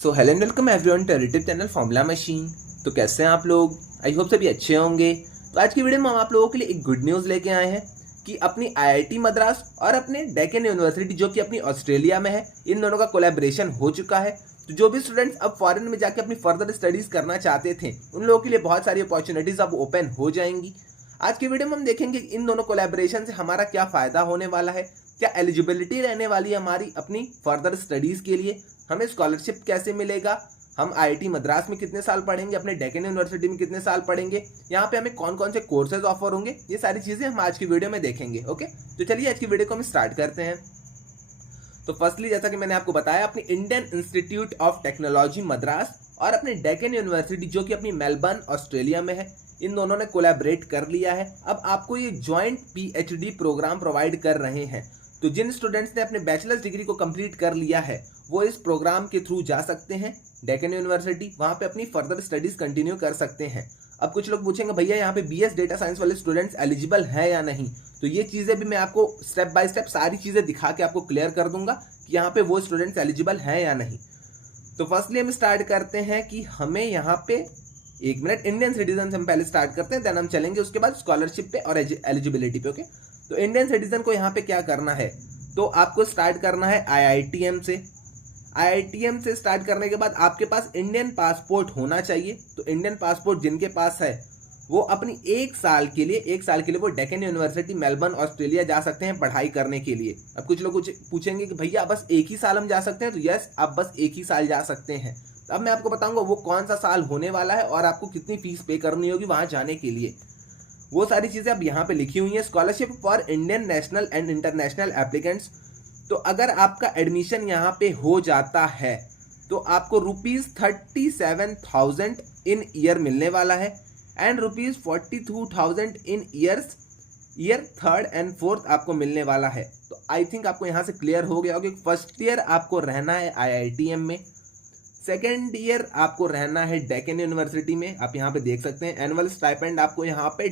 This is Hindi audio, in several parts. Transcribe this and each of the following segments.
So hello and welcome everyone to YouTube channel formula machine. तो कैसे हैं आप लोग? आई होप सभी अच्छे होंगे। तो आज की वीडियो में हम आप लोगों के लिए एक गुड न्यूज़ लेके आए हैं कि अपनी आईआईटी मद्रास और अपने डेक्कन यूनिवर्सिटी जो कि अपनी ऑस्ट्रेलिया में है, इन दोनों का कोलैबोरेशन हो चुका है। तो जो भी स्टूडेंट्स अब फॉरेन में जाके अपनी फर्दर स्टडीज करना चाहते थे, उन लोगों के लिए बहुत सारी अपॉर्चुनिटीज अब ओपन हो जाएंगी। आज की वीडियो में हम देखेंगे इन दोनों कोलैबोरेशन से हमारा क्या फायदा होने वाला है, क्या एलिजिबिलिटी रहने वाली है हमारी अपनी फर्दर स्टडीज के लिए, हमें स्कॉलरशिप कैसे मिलेगा, हम आईआईटी मद्रास में कितने साल पढ़ेंगे, अपने डेक्कन यूनिवर्सिटी में कितने साल पढ़ेंगे, यहाँ पे हमें कौन कौन से कोर्सेज ऑफर होंगे, ये सारी चीजें हम आज की वीडियो में देखेंगे। ओके, तो चलिए आज की वीडियो को हम स्टार्ट करते हैं। तो फर्स्टली जैसा कि मैंने आपको बताया, अपनी Indian institute of technology Madras और अपनी डेक्कन यूनिवर्सिटी जो कि अपनी मेलबर्न ऑस्ट्रेलिया में है, इन दोनों ने कोलैबोरेट कर लिया है। अब आपको ये ज्वाइंट पीएचडी प्रोग्राम प्रोवाइड कर रहे हैं। तो जिन स्टूडेंट्स ने अपने बैचलर्स डिग्री को कंप्लीट कर लिया है, वो इस प्रोग्राम के थ्रू जा सकते हैं डेक्कन यूनिवर्सिटी, वहां पे अपनी फर्दर स्टडीज कंटिन्यू कर सकते हैं। अब कुछ लोग पूछेंगे भैया यहाँ पे बीएस डेटा साइंस वाले स्टूडेंट्स एलिजिबल है या नहीं, तो ये चीजें भी मैं आपको स्टेप बाय स्टेप सारी चीजें दिखा के आपको क्लियर कर दूंगा कि यहाँ पे वो स्टूडेंट्स एलिजिबल है या नहीं। तो फर्स्टली हम स्टार्ट करते हैं कि हमें यहाँ पे, एक मिनट, इंडियन सिटीजन से हम पहले स्टार्ट करते हैं, देन हम चलेंगे उसके बाद स्कॉलरशिप पे और एलिजिबिलिटी पे। ओके, तो इंडियन सिटीजन को यहाँ पे क्या करना है, तो आपको स्टार्ट करना है आईआईटीएम से। आईआईटीएम से स्टार्ट करने के बाद आपके पास इंडियन पासपोर्ट होना चाहिए। तो इंडियन पासपोर्ट जिनके पास है वो अपनी एक साल के लिए वो डेक्कन यूनिवर्सिटी मेलबर्न ऑस्ट्रेलिया जा सकते हैं पढ़ाई करने के लिए। अब कुछ लोग पूछेंगे कि भैया बस एक ही साल हम जा सकते हैं, तो यस, आप बस एक ही साल जा सकते हैं। अब मैं आपको बताऊंगा वो कौन सा साल होने वाला है और आपको कितनी फीस पे करनी होगी वहां जाने के लिए, वो सारी चीजें अब यहाँ पे लिखी हुई है। Scholarship for Indian national and international applicants, तो अगर आपका एडमिशन यहाँ पे हो जाता है तो आपको ₹37,000 इन ईयर मिलने वाला है and ₹42,000 in year third and fourth आपको मिलने वाला है। तो आई थिंक आपको यहाँ से क्लियर हो गया होगा कि फर्स्ट ईयर आपको रहना है आईआईटीएम में, सेकेंड ईयर आपको रहना है डेक्कन यूनिवर्सिटी में। आप यहाँ पे देख सकते हैं एनुअल स्टाइपेंड आपको यहाँ पे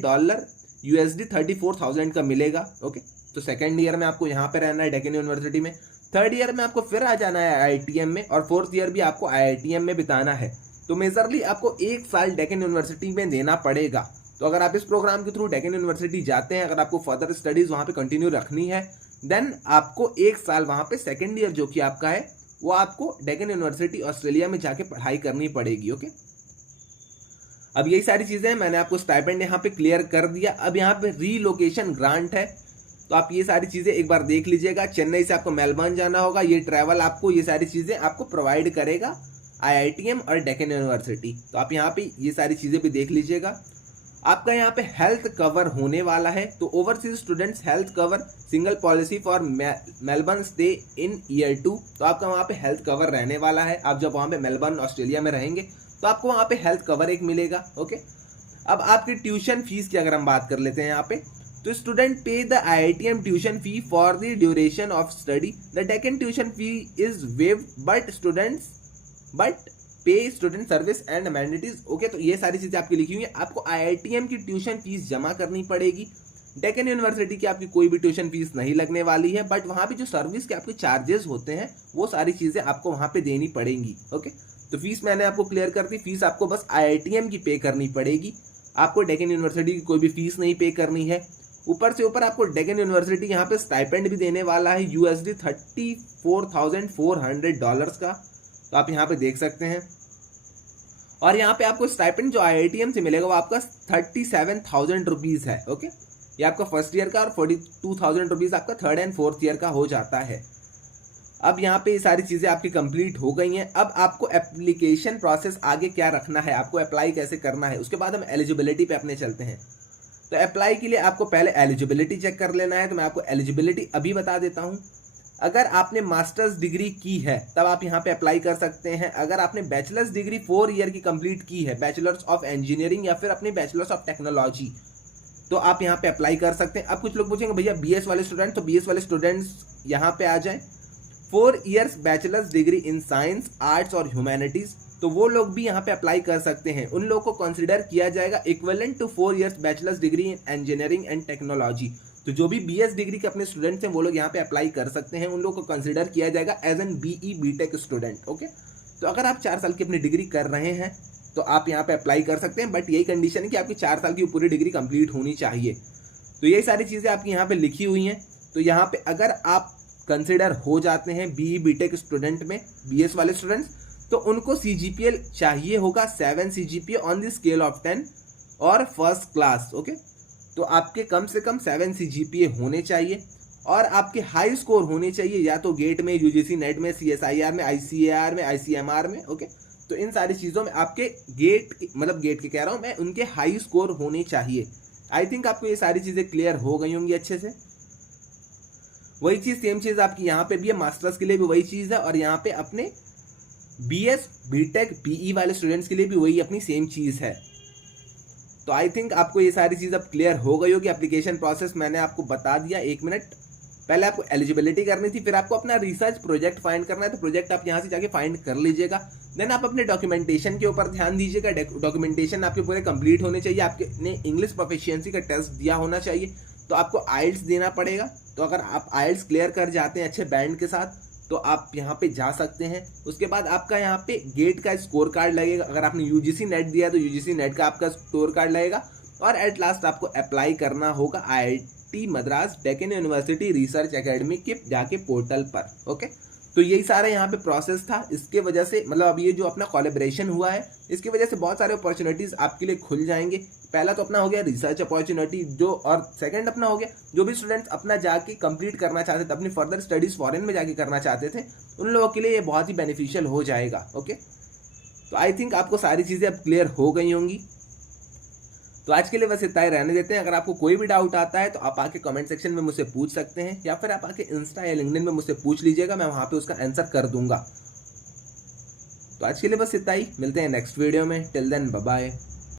$USD 34,000 का मिलेगा। ओके, तो सेकेंड ईयर में आपको यहाँ पे रहना है डेक्कन यूनिवर्सिटी में, थर्ड ईयर में आपको फिर आ जाना है आईआईटीएम में, और फोर्थ ईयर भी आपको आईआईटीएम में बिताना है। तो मेजरली आपको एक साल डेक्कन यूनिवर्सिटी में देना पड़ेगा। तो अगर आप इस प्रोग्राम के थ्रू डेक्कन यूनिवर्सिटी जाते हैं, अगर आपको फर्दर स्टडीज वहाँ पे कंटिन्यू रखनी है, देन आपको एक साल वहाँ पे सेकेंड ईयर जो कि आपका है वो आपको डेक्कन यूनिवर्सिटी ऑस्ट्रेलिया में जाके पढ़ाई करनी पड़ेगी। ओके, अब यही सारी चीजें मैंने आपको स्टाइपेंड यहाँ पे क्लियर कर दिया। अब यहाँ पे रीलोकेशन ग्रांट है, तो आप ये सारी चीजें एक बार देख लीजिएगा। चेन्नई से आपको मेलबर्न जाना होगा, ये ट्रैवल आपको, ये सारी चीजें आपको प्रोवाइड करेगा आईआईटीएम और डेक्कन यूनिवर्सिटी। तो आप यहाँ पे ये सारी चीजें भी देख लीजिएगा। आपका यहाँ पे हेल्थ कवर होने वाला है, तो overseas students health cover, single policy for Melbourne stay in year 2, तो आपका वहाँ पे हेल्थ कवर रहने वाला है। आप जब वहाँ पे मेलबर्न ऑस्ट्रेलिया में रहेंगे तो आपको वहाँ पे हेल्थ कवर एक मिलेगा। ओके, अब आपकी ट्यूशन फीस की अगर हम बात कर लेते हैं यहाँ पे, तो student pay the IITM tuition fee for the duration of study, the Deccan tuition fee is waived but pay student service and amenities. Okay, तो ये सारी चीजें आपकी लिखी हुई है। आपको आईआईटीएम की ट्यूशन फीस जमा करनी पड़ेगी, डेक्कन यूनिवर्सिटी की आपकी कोई भी ट्यूशन फीस नहीं लगने वाली है, बट वहां भी जो सर्विस के आपके चार्जेस होते हैं वो सारी चीजें आपको वहां पे देनी पड़ेंगी। ओके, तो फीस मैंने आपको क्लियर कर दी, फीस आपको बस आईआईटीएम की पे करनी पड़ेगी, आपको डेक्कन यूनिवर्सिटी की कोई भी फीस नहीं पे करनी है। ऊपर से ऊपर आपको डेक्कन यूनिवर्सिटी यहाँ पे स्टाइपेंड भी देने वाला है USD $34,400 का, तो आप यहाँ पे देख सकते हैं। और यहाँ पे आपको स्टाइपेंड जो आईआईटीएम से मिलेगा वो आपका ₹37,000 है। ओके, ये आपका फर्स्ट ईयर का, और ₹42,000 आपका थर्ड एंड फोर्थ ईयर का हो जाता है। अब यहाँ पे ये सारी चीजें आपकी कंप्लीट हो गई हैं। अब आपको एप्लीकेशन प्रोसेस आगे क्या रखना है, आपको अप्लाई कैसे करना है, उसके बाद हम एलिजिबिलिटी पे अपने चलते हैं। तो अप्लाई के लिए आपको पहले एलिजिबिलिटी चेक कर लेना है, तो मैं आपको एलिजिबिलिटी अभी बता देता हूँ। अगर आपने मास्टर्स डिग्री की है तब आप यहाँ पे अप्लाई कर सकते हैं। अगर आपने बैचलर्स डिग्री 4 ईयर की कंप्लीट की है, बैचलर्स ऑफ इंजीनियरिंग या फिर अपनी बैचलर्स ऑफ टेक्नोलॉजी, तो आप यहाँ पे अप्लाई कर सकते हैं। अब कुछ लोग पूछेंगे भैया बीएस वाले स्टूडेंट, तो बीएस वाले स्टूडेंट्स यहाँ पे आ जाएं। 4 years bachelors degree in science, arts और ह्यूमैनिटीज, तो वो लोग भी यहाँ पे अप्लाई कर सकते हैं। उन लोगों को कंसिडर किया जाएगा equivalent to 4 years bachelors degree in engineering and technology. तो जो भी बीएस डिग्री के अपने स्टूडेंट्स हैं वो लोग यहाँ पे अप्लाई कर सकते हैं, उन लोगों को कंसिडर किया जाएगा as an BE BTech student. Okay, तो अगर आप 4 साल की अपनी डिग्री कर रहे हैं तो आप यहाँ पे अप्लाई कर सकते हैं, बट यही कंडीशन है कि आपकी 4 साल की पूरी डिग्री कंप्लीट होनी चाहिए। तो यही सारी चीज़ें आपकी यहाँ पे लिखी हुई हैं। तो यहाँ पे अगर आप कंसिडर हो जाते हैं बीई बीटेक स्टूडेंट में, बीएस वाले स्टूडेंट्स, तो उनको सीजीपीए चाहिए होगा 7 CGPA on the scale of 10 और फर्स्ट क्लास। ओके, तो आपके कम से कम 7 सीजीपीए होने चाहिए और आपके हाई स्कोर होने चाहिए या तो गेट में, यूजीसी नेट में, सीएसआईआर में, आईसीएआर में, आईसीएमआर में। ओके, तो इन सारी चीज़ों में आपके गेट के कह रहा हूँ मैं, उनके हाई स्कोर होने चाहिए। आई थिंक आपको ये सारी चीज़ें क्लियर हो गई होंगी अच्छे से। वही चीज़, सेम चीज़ आपकी यहाँ पे भी है, मास्टर्स के लिए भी वही चीज़ है और यहाँ पे अपने बीएस बीटेक बीई वाले स्टूडेंट्स के लिए भी वही अपनी सेम चीज़ है। तो आई थिंक आपको ये सारी चीज़ अब क्लियर हो गई होगी। एप्लीकेशन प्रोसेस मैंने आपको बता दिया 1 मिनट पहले। आपको एलिजिबिलिटी करनी थी, फिर आपको अपना रिसर्च प्रोजेक्ट फाइंड करना है, तो प्रोजेक्ट आप यहाँ से जाके फाइंड कर लीजिएगा। देन आप अपने डॉक्यूमेंटेशन के ऊपर ध्यान दीजिएगा। डॉक्यूमेंटेशन आपके पूरे कंप्लीट होने चाहिए। आपने इंग्लिश प्रोफिशिएंसी का टेस्ट दिया होना चाहिए, तो आपको आइल्स देना पड़ेगा। तो अगर आप आइल्स क्लियर कर जाते हैं अच्छे बैंड के साथ तो आप यहाँ पे जा सकते हैं। उसके बाद आपका यहाँ पे गेट का स्कोर कार्ड लगेगा। अगर आपने यूजीसी नेट दिया तो यूजीसी नेट का आपका स्कोर कार्ड लगेगा। और एट लास्ट आपको अप्लाई करना होगा IIT Madras Deccan university research academy के जाके पोर्टल पर। ओके, तो यही सारा यहाँ पे प्रोसेस था। इसके वजह से मतलब अब ये जो अपना कोलैबोरेशन हुआ है, इसकी वजह से बहुत सारे अपॉर्चुनिटीज़ आपके लिए खुल जाएंगे। पहला तो अपना हो गया रिसर्च अपॉर्चुनिटी जो, और सेकंड अपना हो गया जो भी स्टूडेंट्स अपना जाके कंप्लीट करना चाहते थे, अपनी फर्दर स्टडीज़ फॉरेन में जाके करना चाहते थे, उन लोगों के लिए ये बहुत ही बेनिफिशियल हो जाएगा। ओके, तो आई थिंक आपको सारी चीज़ें अब क्लियर हो गई होंगी। तो आज के लिए बस इतना ही रहने देते हैं। अगर आपको कोई भी डाउट आता है तो आप आके कमेंट सेक्शन में मुझसे पूछ सकते हैं, या फिर आप आके इंस्टा या लिंक्डइन में मुझसे पूछ लीजिएगा, मैं वहाँ पे उसका आंसर कर दूंगा। तो आज के लिए बस इतना ही, मिलते हैं नेक्स्ट वीडियो में। Till then bye bye.